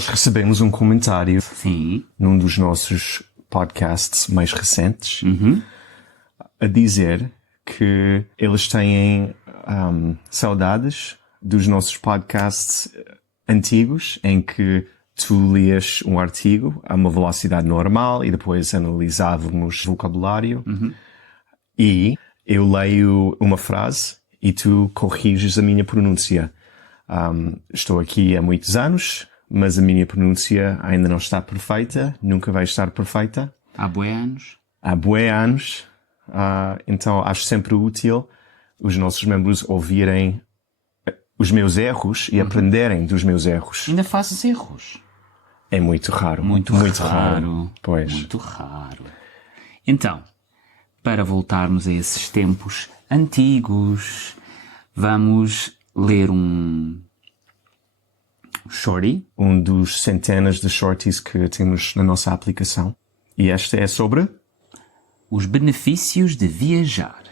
nós recebemos um comentário Sim. num dos nossos podcasts mais recentes a dizer que eles têm saudades dos nossos podcasts antigos em que tu lias um artigo a uma velocidade normal e depois analisávamos vocabulário e eu leio uma frase e tu corriges a minha pronúncia. Estou aqui há muitos anos, mas a minha pronúncia ainda não está perfeita, nunca vai estar perfeita. Há bué anos. Há bué anos, então acho sempre útil os nossos membros ouvirem os meus erros e aprenderem dos meus erros. Ainda fazes erros. É muito raro. Muito raro. Pois. Muito raro. Então, para voltarmos a esses tempos antigos, vamos ler um shorty. Um dos centenas de shorties que temos na nossa aplicação. E esta é sobre... Os benefícios de viajar.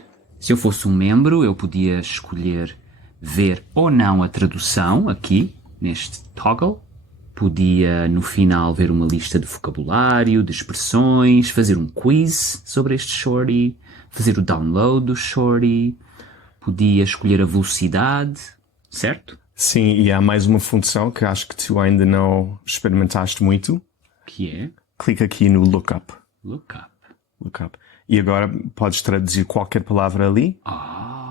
Se eu fosse um membro, eu podia escolher ver ou não a tradução aqui, neste toggle. Podia, no final, ver uma lista de vocabulário, de expressões, fazer um quiz sobre este shorty, fazer o download do shorty. Podia escolher a velocidade, certo? Sim, e há mais uma função que acho que tu ainda não experimentaste muito. Que é Clica aqui no Lookup. lookup. Lookup. E agora podes traduzir qualquer palavra ali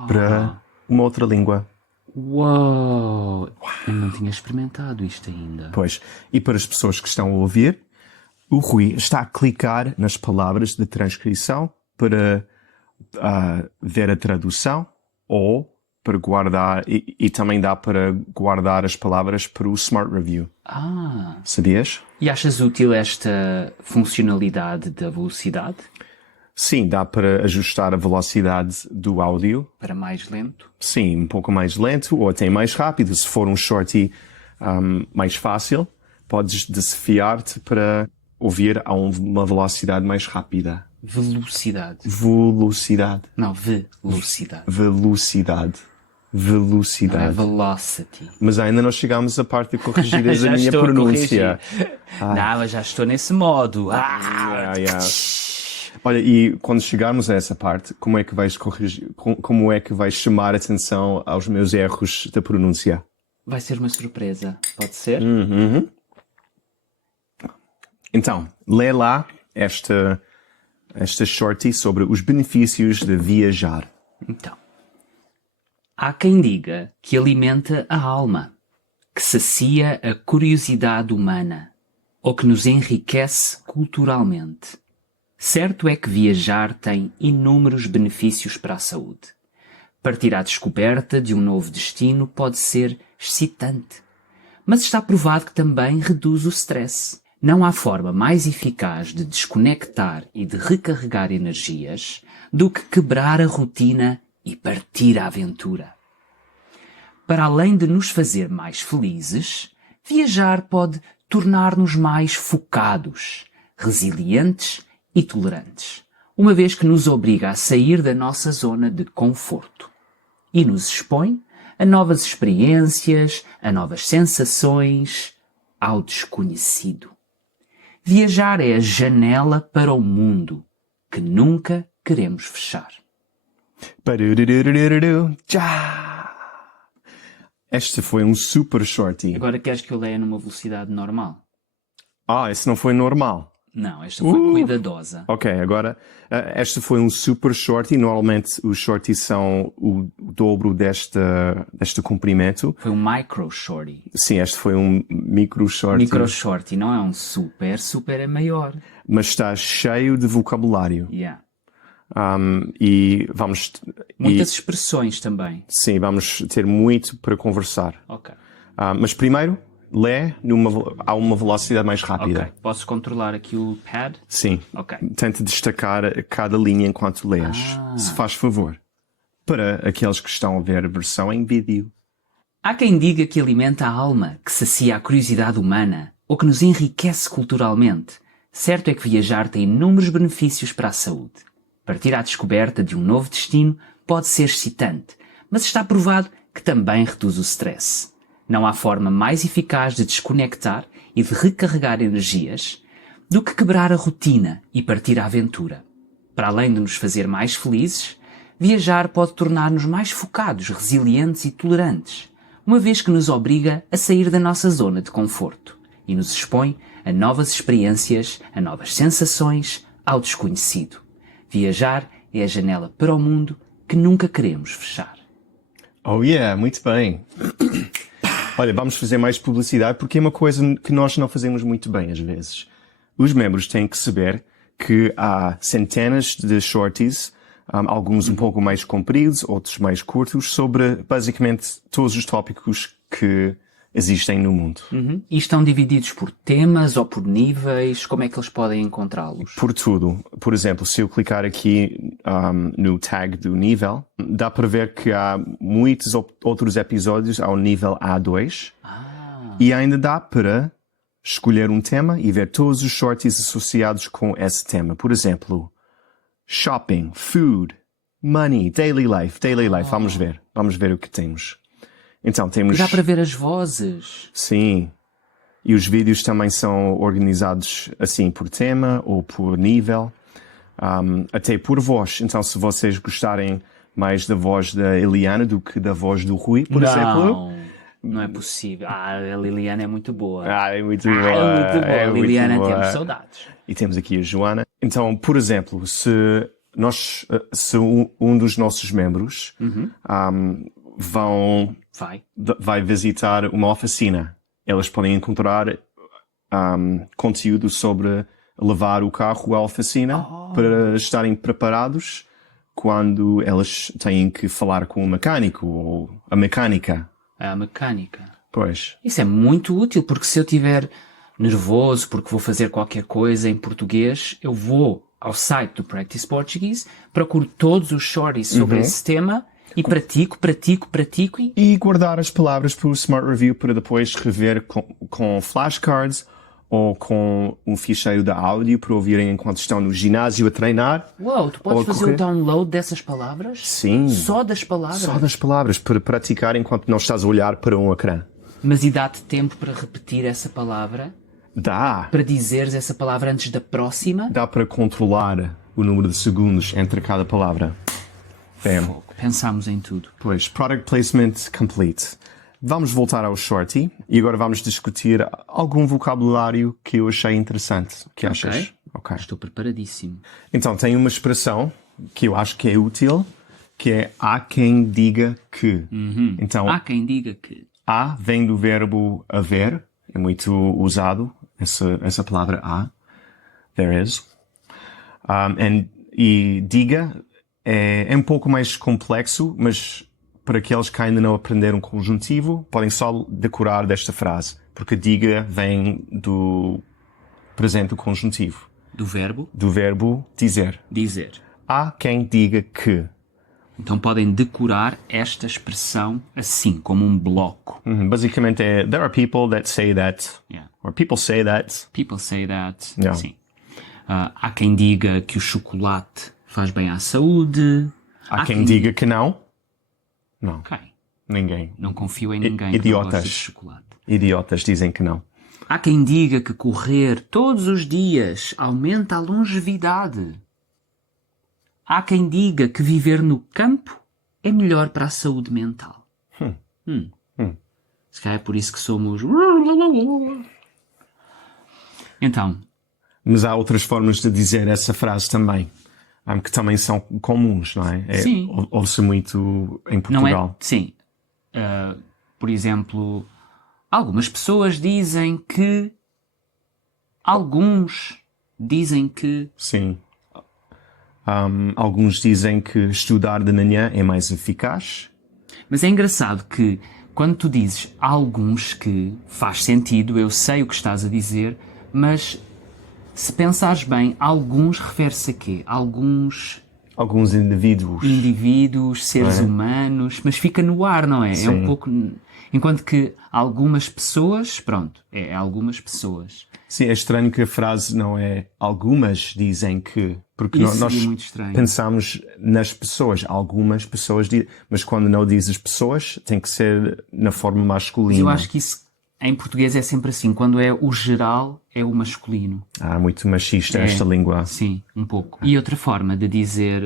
para uma outra língua. Uau! Eu não tinha experimentado isto ainda. Pois. E para as pessoas que estão a ouvir, o Rui está a clicar nas palavras de transcrição para ver a tradução ou para guardar, e também dá para guardar as palavras para o Smart Review. Sabias? E achas útil esta funcionalidade da velocidade? Sim, dá para ajustar a velocidade do áudio. Para mais lento? Sim, um pouco mais lento ou até mais rápido. Se for um shorty mais fácil, podes desafiar-te para ouvir a uma velocidade mais rápida. Velocidade. Velocidade. Não, velocidade. Velocidade. Velocidade. Não é velocity. Mas ainda não chegámos à parte de corrigir a minha pronúncia. Não, mas já estou nesse modo. Olha, e quando chegarmos a essa parte, como é que vais corrigir, como é que vais chamar a atenção aos meus erros da pronúncia? Vai ser uma surpresa, pode ser? Então, lê lá esta shorty sobre os benefícios de viajar. Então, há quem diga que alimenta a alma, que sacia a curiosidade humana ou que nos enriquece culturalmente. Certo é que viajar tem inúmeros benefícios para a saúde. Partir à descoberta de um novo destino pode ser excitante, mas está provado que também reduz o stress. Não há forma mais eficaz de desconectar e de recarregar energias do que quebrar a rotina e partir à aventura. Para além de nos fazer mais felizes, viajar pode tornar-nos mais focados, resilientes e tolerantes, uma vez que nos obriga a sair da nossa zona de conforto e nos expõe a novas experiências, a novas sensações, ao desconhecido. Viajar é a janela para o mundo que nunca queremos fechar. Este foi um super shorty. Agora queres que eu leia numa velocidade normal? Esse não foi normal. Não, esta foi cuidadosa. Ok, agora, este foi um super shorty. Normalmente os shorties são o dobro deste comprimento. Foi um micro shorty. Sim, este foi um micro shorty. Micro shorty não é um super, super é maior. Mas está cheio de vocabulário. Yeah. E vamos... Muitas expressões também. Sim, vamos ter muito para conversar. Ok. Mas primeiro, lê a uma velocidade mais rápida. Ok. Posso controlar aqui o pad? Sim. Ok. Tenta destacar cada linha enquanto lês. Se faz favor. Para aqueles que estão a ver a versão em vídeo. Há quem diga que alimenta a alma, que sacia a curiosidade humana ou que nos enriquece culturalmente. Certo é que viajar tem inúmeros benefícios para a saúde. Partir à descoberta de um novo destino pode ser excitante, mas está provado que também reduz o stress. Não há forma mais eficaz de desconectar e de recarregar energias do que quebrar a rotina e partir à aventura. Para além de nos fazer mais felizes, viajar pode tornar-nos mais focados, resilientes e tolerantes, uma vez que nos obriga a sair da nossa zona de conforto e nos expõe a novas experiências, a novas sensações, ao desconhecido. Viajar é a janela para o mundo que nunca queremos fechar. Oh yeah, muito bem. Olha, vamos fazer mais publicidade porque é uma coisa que nós não fazemos muito bem às vezes. Os membros têm que saber que há centenas de shorties, alguns um pouco mais compridos, outros mais curtos, sobre basicamente todos os tópicos que existem no mundo. E estão divididos por temas ou por níveis? Como é que eles podem encontrá-los? Por tudo. Por exemplo, se eu clicar aqui no tag do nível, dá para ver que há muitos outros episódios ao nível A2. E ainda dá para escolher um tema e ver todos os shorties associados com esse tema. Por exemplo, shopping, food, money, daily life. Vamos ver o que temos. Então temos... Dá para ver as vozes. Sim. E os vídeos também são organizados assim por tema ou por nível. Até por voz. Então se vocês gostarem mais da voz da Eliana do que da voz do Rui, por exemplo... Não é possível. A Liliana é muito boa. É muito boa. É muito boa. É muito Liliana, boa. temos saudades. E temos aqui a Joana. Então, por exemplo, se um dos nossos membros vai visitar uma oficina, elas podem encontrar conteúdo sobre levar o carro à oficina para estarem preparados quando elas têm que falar com o mecânico ou a mecânica. A mecânica. Pois. Isso é muito útil, porque se eu estiver nervoso porque vou fazer qualquer coisa em português, eu vou ao site do Practice Portuguese, procuro todos os shorties sobre esse tema e pratico e... E guardar as palavras para o Smart Review para depois rever com flashcards ou com um ficheiro de áudio para ouvirem enquanto estão no ginásio a treinar. Uau, tu podes fazer o download dessas palavras? Sim. Só das palavras? Só das palavras, para praticar enquanto não estás a olhar para um ecrã. Mas e dá-te tempo para repetir essa palavra? Dá. Para dizeres essa palavra antes da próxima? Dá para controlar o número de segundos entre cada palavra. Bam. Pensámos em tudo. Pois, product placement complete. Vamos voltar ao shorty e agora vamos discutir algum vocabulário que eu achei interessante. O que achas? Ok. Estou preparadíssimo. Então, tem uma expressão que eu acho que é útil, que é há quem diga que. Então, Há quem diga que. há vem do verbo haver, é muito usado, essa palavra há. There is. E diga é um pouco mais complexo, mas para aqueles que ainda não aprenderam conjuntivo, podem só decorar desta frase, porque diga vem do presente conjuntivo. Do verbo? Do verbo dizer. Dizer. Há quem diga que. Então podem decorar esta expressão assim, como um bloco. Basicamente é, there are people that say that. Yeah. Or people say that. People say that. Yeah. Sim. Há quem diga que o chocolate faz bem à saúde. Há quem diga que não. Não. Ok. Ninguém. Não confio em ninguém que Idiotas. gosta de chocolate. Idiotas dizem que não. Há quem diga que correr todos os dias aumenta a longevidade. Há quem diga que viver no campo é melhor para a saúde mental. Se calhar é por isso que somos... Então. Mas há outras formas de dizer essa frase também. Que também são comuns, não é? Sim. Ouve-se muito em Portugal. Não é? Sim. Por exemplo, algumas pessoas dizem que... Alguns dizem que... Sim. Alguns dizem que estudar de manhã é mais eficaz. Mas é engraçado que quando tu dizes alguns que faz sentido, eu sei o que estás a dizer, mas se pensares bem, alguns refere-se a quê? Alguns indivíduos, seres humanos, mas fica no ar, não é? Sim. É um pouco... Enquanto que algumas pessoas, pronto, é algumas pessoas. Sim, é estranho que a frase não é algumas dizem que, porque Isso nós seria muito estranho. pensamos nas pessoas, algumas pessoas dizem, mas quando não dizes pessoas, tem que ser na forma masculina. Eu acho que isso em português é sempre assim. Quando é o geral, é o masculino. Muito machista esta língua. Sim, um pouco. E outra forma de dizer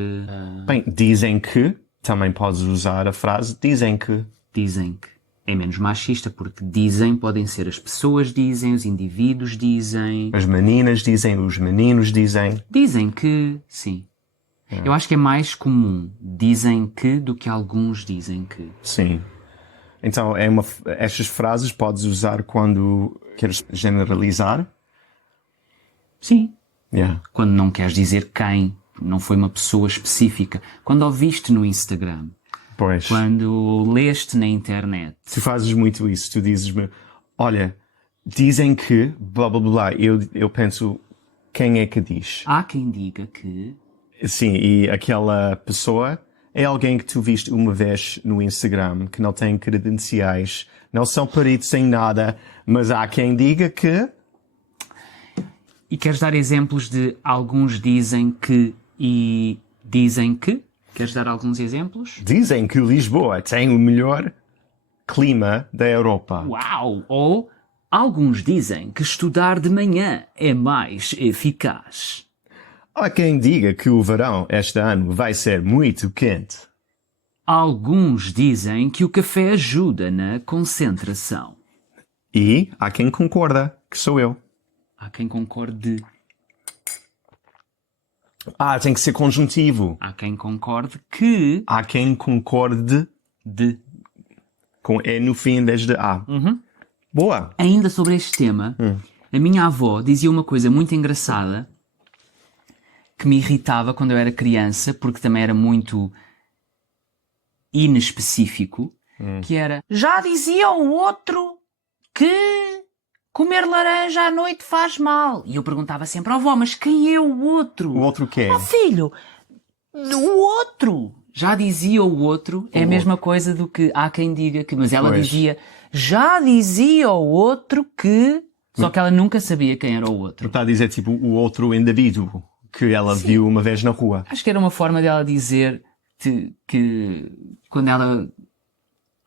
Bem, dizem que, também podes usar a frase dizem que. dizem que é menos machista, porque dizem podem ser as pessoas dizem, os indivíduos dizem. As meninas dizem, os meninos dizem. Dizem que, sim. Eu acho que é mais comum dizem que do que alguns dizem que. Sim. Então, estas frases podes usar quando queres generalizar. Sim. Yeah. Quando não queres dizer quem, não foi uma pessoa específica. Quando ouviste no Instagram. Pois. Quando leste na internet. Tu fazes muito isso. Tu dizes-me, olha, dizem que, blá blá blá. Eu penso, quem é que diz? Há quem diga que... Sim, e aquela pessoa é alguém que tu viste uma vez no Instagram, que não tem credenciais, não são peritos em nada, mas há quem diga que... E queres dar exemplos de alguns dizem que e dizem que? Queres dar alguns exemplos? Dizem que Lisboa tem o melhor clima da Europa. Uau! Ou alguns dizem que estudar de manhã é mais eficaz. Há quem diga que o verão este ano vai ser muito quente. Alguns dizem que o café ajuda na concentração. E há quem concorda, que sou eu. Há quem concorde. Tem que ser conjuntivo. Há quem concorde que... Há quem concorde de. com E no fim em vez de A. Boa. Ainda sobre este tema, a minha avó dizia uma coisa muito engraçada que me irritava quando eu era criança, porque também era muito inespecífico, que era: já dizia o outro que comer laranja à noite faz mal. E eu perguntava sempre: avó, mas quem é o outro? O outro quê? Oh, filho, o outro. Já dizia o outro, é a mesma coisa do que há quem diga que... Mas ela Pois. dizia, já dizia o outro que... Só que ela nunca sabia quem era o outro. Está a dizer tipo o outro indivíduo que ela viu uma vez na rua. Acho que era uma forma dela dizer que quando ela...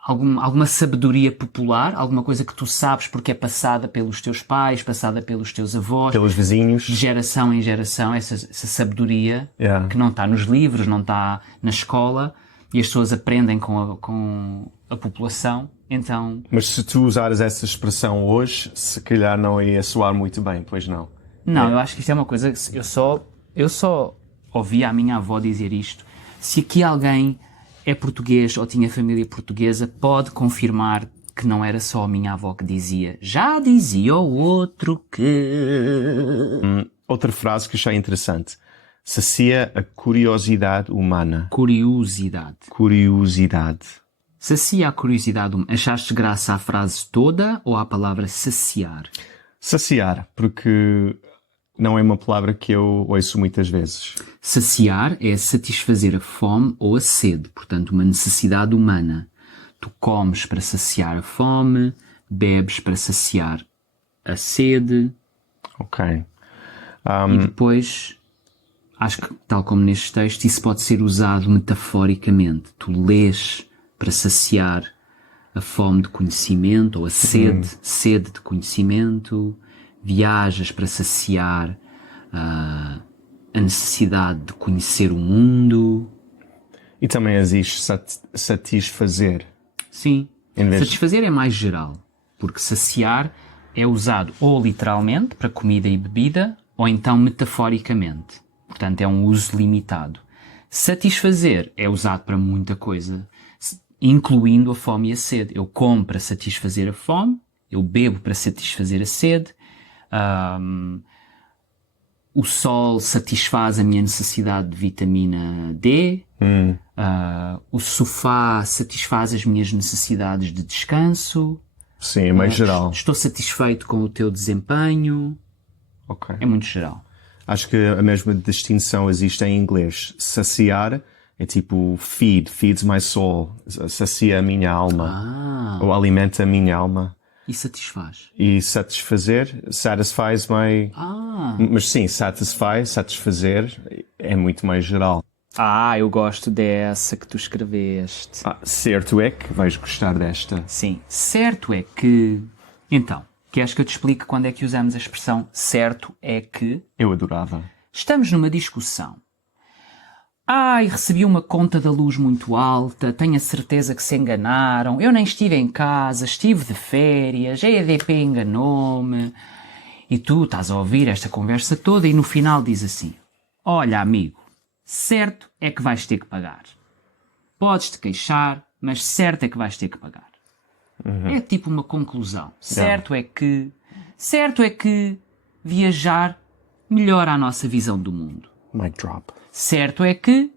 Alguma sabedoria popular, alguma coisa que tu sabes porque é passada pelos teus pais, passada pelos teus avós, Pelos vizinhos. de geração em geração, essa sabedoria Yeah. que não está nos livros, não está na escola, e as pessoas aprendem com a população, então... Mas se tu usares essa expressão hoje, se calhar não ia soar muito bem, pois não. Não, eu acho que isto é uma coisa que eu só ouvi a minha avó dizer isto. Se aqui alguém é português ou tinha família portuguesa, pode confirmar que não era só a minha avó que dizia. Já dizia o outro que... Outra frase que achei interessante. Sacia a curiosidade humana. Curiosidade. Curiosidade. Sacia a curiosidade humana. Achaste graça à frase toda ou à palavra saciar? Saciar, porque não é uma palavra que eu ouço muitas vezes. Saciar é satisfazer a fome ou a sede, portanto, uma necessidade humana. Tu comes para saciar a fome, bebes para saciar a sede, Ok. e depois, acho que, tal como neste texto, isso pode ser usado metaforicamente. Tu lês para saciar a fome de conhecimento ou a sede de conhecimento, viajas para saciar a necessidade de conhecer o mundo. E também existe satisfazer. Sim. Em vez de- Satisfazer é mais geral, porque saciar é usado ou literalmente para comida e bebida, ou então metaforicamente. Portanto, é um uso limitado. Satisfazer é usado para muita coisa, incluindo a fome e a sede. Eu como para satisfazer a fome, eu bebo para satisfazer a sede, o sol satisfaz a minha necessidade de vitamina D, o sofá satisfaz as minhas necessidades de descanso. Sim, é mais geral. Estou satisfeito com o teu desempenho. Ok. É muito geral. Acho que a mesma distinção existe em inglês. Saciar é tipo feeds my soul. Sacia a minha alma. Ou alimenta a minha alma. E satisfaz. E satisfazer, satisfies my... Mas sim, satisfazer é muito mais geral. Eu gosto dessa que tu escreveste. Certo é que vais gostar desta. Sim, certo é que... Então, queres que eu te explique quando é que usamos a expressão certo é que? Eu adorava. Estamos numa discussão. Recebi uma conta da luz muito alta, tenho a certeza que se enganaram, eu nem estive em casa, estive de férias, a EDP enganou-me. E tu estás a ouvir esta conversa toda e no final diz assim: olha, amigo, certo é que vais ter que pagar. Podes-te queixar, mas certo é que vais ter que pagar. É tipo uma conclusão. Certo é que viajar melhora a nossa visão do mundo. Mic drop. Certo é que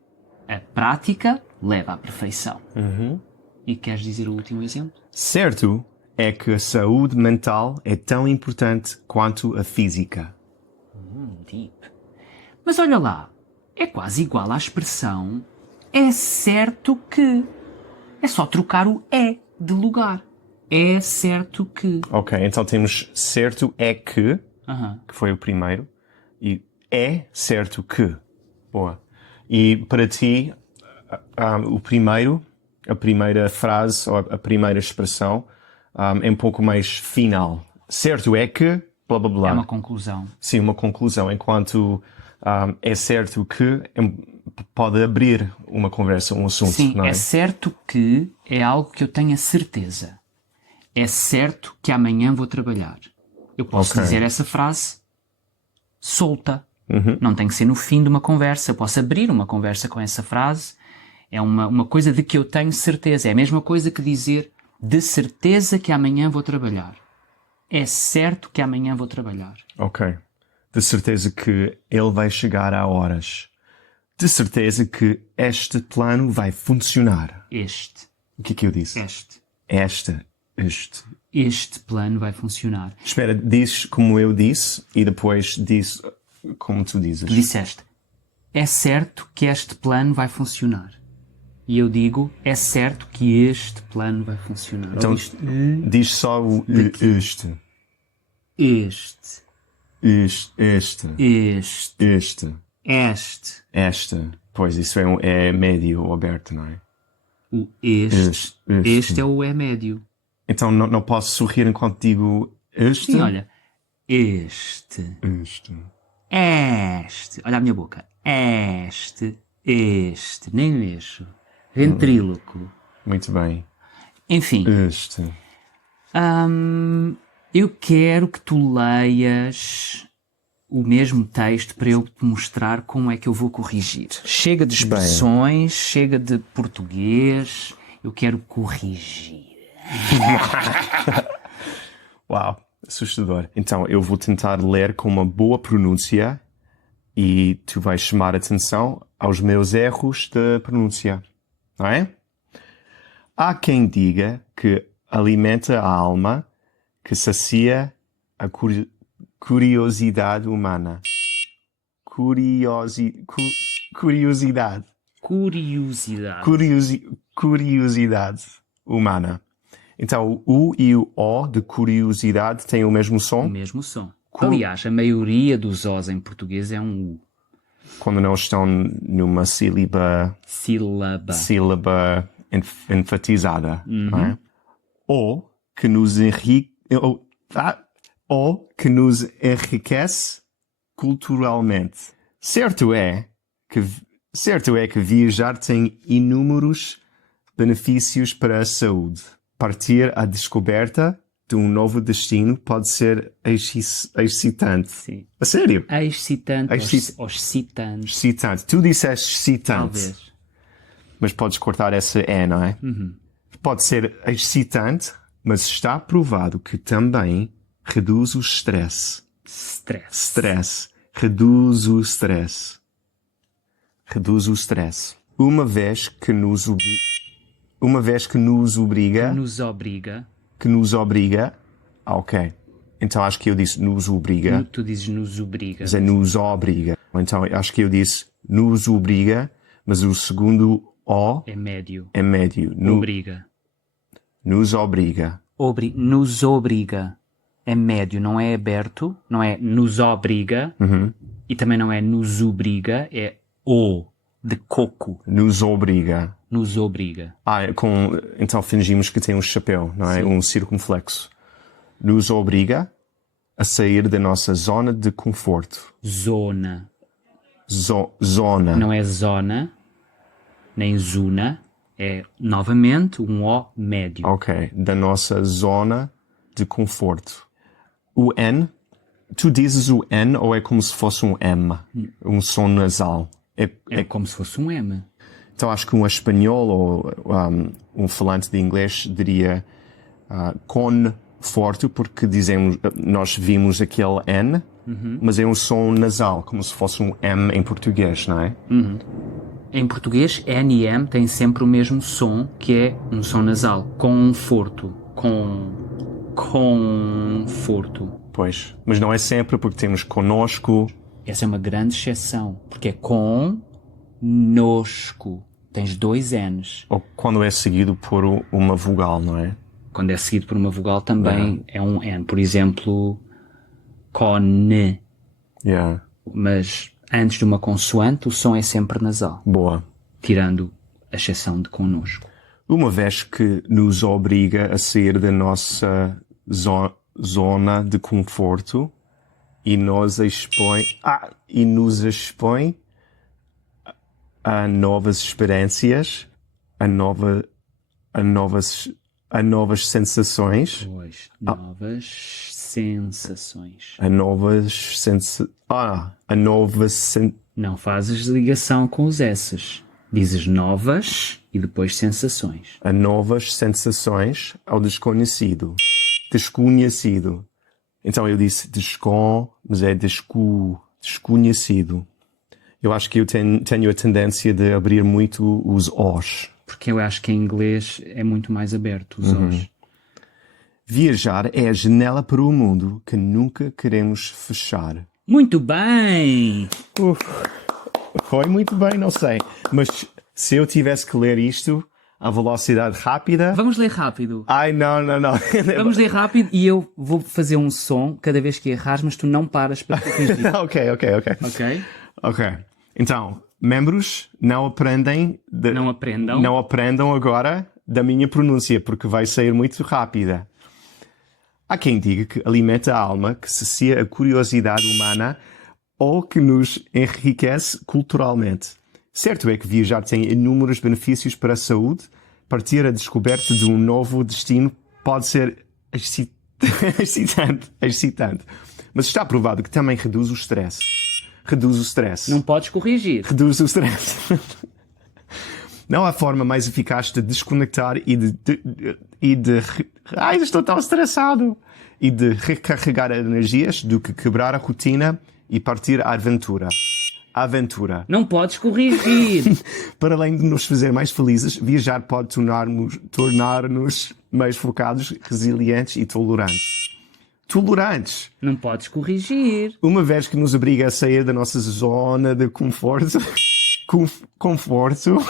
a prática leva à perfeição. E queres dizer o último exemplo? Certo é que a saúde mental é tão importante quanto a física. Deep. Mas olha lá, é quase igual à expressão é certo que. É só trocar o é de lugar. É certo que. Ok, então temos certo é que foi o primeiro, e é certo que. Boa. E para ti, a primeira frase, ou a primeira expressão, é um pouco mais final. Certo é que, blá blá blá. É uma conclusão. Sim, uma conclusão. Enquanto é certo que pode abrir uma conversa, um assunto, Sim, não é? É certo que é algo que eu tenho a certeza. É certo que amanhã vou trabalhar. Eu posso dizer essa frase solta. Não tem que ser no fim de uma conversa. Eu posso abrir uma conversa com essa frase. É uma coisa de que eu tenho certeza. É a mesma coisa que dizer de certeza que amanhã vou trabalhar. É certo que amanhã vou trabalhar. Ok. De certeza que ele vai chegar a horas. De certeza que este plano vai funcionar. Este. O que é que eu disse? Este plano vai funcionar. Espera, diz como eu disse e depois diz como tu dizes. Tu disseste, é certo que este plano vai funcionar. E eu digo, é certo que este plano vai funcionar. Então, diz só o este. Esta. Pois, isso é médio aberto, não é? O este é o é médio. Então não posso sorrir enquanto digo este? Sim, olha. Este. Olha a minha boca. Este. Nem mexo. Ventríloco. Muito bem. Enfim. Este. Eu quero que tu leias o mesmo texto para eu te mostrar como é que eu vou corrigir. Chega de expressões, chega de português. Eu quero corrigir. Uau, assustador. Então, eu vou tentar ler com uma boa pronúncia e tu vais chamar atenção aos meus erros de pronúncia, não é? Há quem diga que alimenta a alma, que sacia a curiosidade humana. Curiosidade humana. Então, o U e o O de curiosidade têm o mesmo som? O mesmo som. Aliás, a maioria dos Os em português é um U. Quando não estão numa sílaba enfatizada. Não é? Ou que nos enriquece culturalmente. Certo é que viajar tem inúmeros benefícios para a saúde. Partir à descoberta de um novo destino pode ser excitante. Sim. A sério? Excitante. Excitante. Tu disseste excitante. Talvez. Mas podes cortar essa E, não é? Pode ser excitante, mas está provado que também reduz o stress. Reduz o stress. Uma vez que nos obriga. Ok. Então acho que eu disse nos obriga. Tu dizes nos obriga. Mas é nos obriga. Então acho que eu disse nos obriga, mas o segundo O é médio. É médio. Obriga. Nos obriga. Nos obriga. É médio, não é aberto, não é nos obriga e também não é nos obriga, é o de coco. Nos obriga. Nos obriga. Então fingimos que tem um chapéu, não é? Sim. Um circunflexo. Nos obriga a sair da nossa zona de conforto. Zona. Zona. Não é zona, nem zona, é novamente um O médio. Ok. Da nossa zona de conforto. O N, tu dizes o N ou é como se fosse um M? Um som nasal? É como se fosse um M. Então acho que um espanhol ou um falante de inglês diria conforto, porque nós vimos aquele N, mas é um som nasal, como se fosse um M em português, não é? Em português, N e M têm sempre o mesmo som, que é um som nasal. Conforto. Conforto. Pois, mas não é sempre, porque temos conosco. Essa é uma grande exceção, porque é conosco. Tens 2 N's. Ou quando é seguido por uma vogal, não é? Quando é seguido por uma vogal também é um N. Por exemplo, con. Yeah. Mas antes de uma consoante, o som é sempre nasal. Boa. Tirando a exceção de conosco. Uma vez que nos obriga a sair da nossa zona de conforto e nos expõe a novas experiências, a novas sensações. Pois, novas sensações. Não fazes ligação com os S's. Dizes novas e depois sensações. A novas sensações ao desconhecido. Desconhecido. Então eu disse mas é desconhecido. Eu acho que eu tenho a tendência de abrir muito os Os. Porque eu acho que em inglês é muito mais aberto os Os. Viajar é a janela para o mundo que nunca queremos fechar. Muito bem! Foi muito bem, não sei. Mas se eu tivesse que ler isto à velocidade rápida... Vamos ler rápido. Ai, não. Vamos ler rápido e eu vou fazer um som cada vez que errares, mas tu não paras para te corrigir. Ok. Ok? Então, membros, não aprendam agora da minha pronúncia, porque vai sair muito rápida. Há quem diga que alimenta a alma, que sacia a curiosidade humana ou que nos enriquece culturalmente. Certo é que viajar tem inúmeros benefícios para a saúde. Partir à descoberta de um novo destino pode ser excitante. Mas está provado que também reduz o stress. Não podes corrigir. Reduz o stress. Não há forma mais eficaz de desconectar estou tão estressado! E de recarregar energias do que quebrar a rotina e partir à aventura. Não podes corrigir. Para além de nos fazer mais felizes, viajar pode tornar-nos mais focados, resilientes e tolerantes. Não podes corrigir. Uma vez que nos obriga a sair da nossa zona de conforto. Conforto.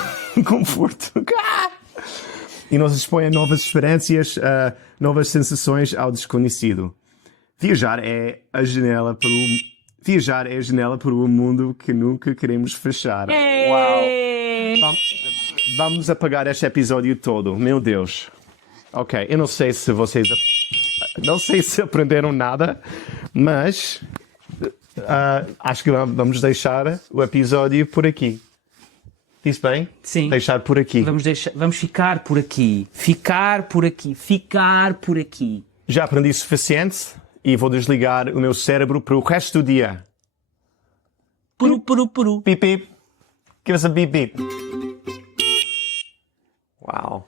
E nos expõe a novas experiências, a novas sensações ao desconhecido. Viajar é a janela para o mundo que nunca queremos fechar. Uau! Vamos apagar este episódio todo. Meu Deus. Ok, eu não sei se vocês... Não sei se aprenderam nada, mas acho que vamos deixar o episódio por aqui. Disse bem? Sim. Deixar por aqui. Vamos ficar por aqui. Ficar por aqui. Já aprendi o suficiente e vou desligar o meu cérebro para o resto do dia. Puru. Beep, beep. Give us a beep, beep. Wow.